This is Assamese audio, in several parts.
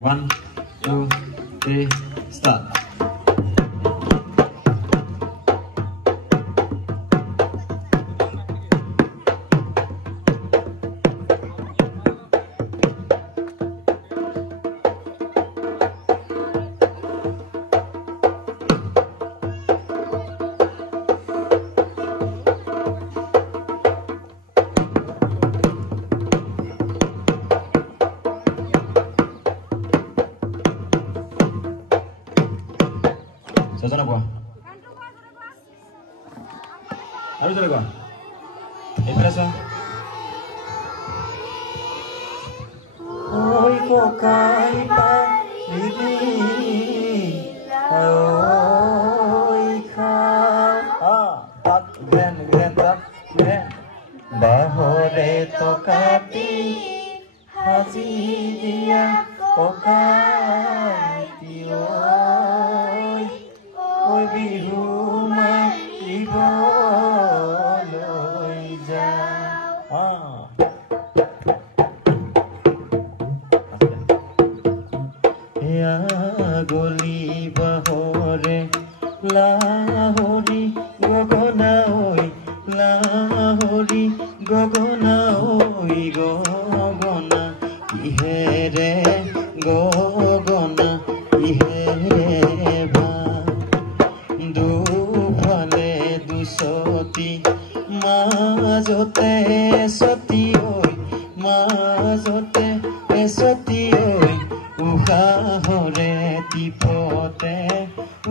1, 2, 3, start. Sana gua. Harus sana gua. Empresa. Oi kokai pa ini. Oi ka. Tak gen tak gen. Bahore tokati haji dia kokai tio. Bihu mati boloi ja. Ya goli bahore lahori gogona oi lahori gogona oi gogona ihere gogona ihere দুফালে দুসতি মাজতে সতি ঐ মাজতে সতি ঐ উশাহৰে টিপতে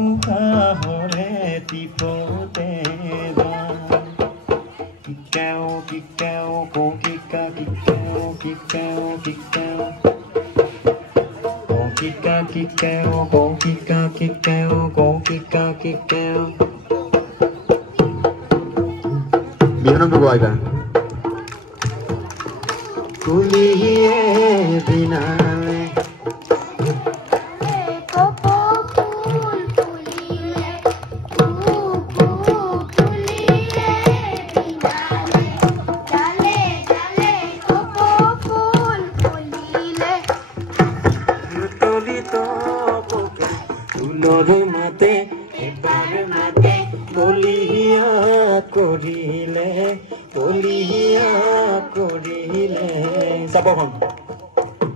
উশাহৰে টিপতে কিকাও কিকাও কৌ কিকা কিকাও কিকাও কিকাও Kika kikeo, go kika kikeo, go kika kikeo. Biar nunggu gua aja. Kuliye binale. মতে এবাৰ মতে বলিয়া কৰিলে চাবখন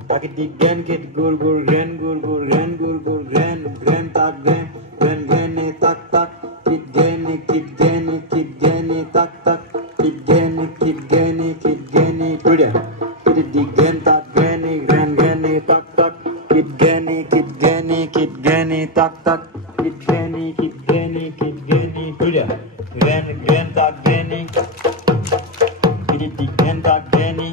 তাকে দিগেন গেট গুৰ গুৰ গ্ৰেন গুৰ গুৰ গ্ৰেন গুৰ গুৰ গ্ৰেন গ্ৰেন তাক গ্ৰেন গ্ৰেন গ্ৰেনে তাক তাক কিট গেনে তাক তাক কিট গেনে পুৰা কিট দিগেন তাক গ্ৰেনে গ্ৰেন গ্ৰেনে তাক তাক kit গেনে tak tak kit geni puja gen tak geni kit gen tak geni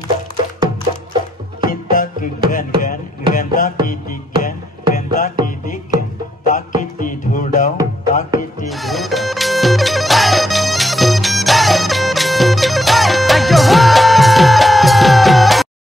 kit tak gen tak kit gen tak kit gen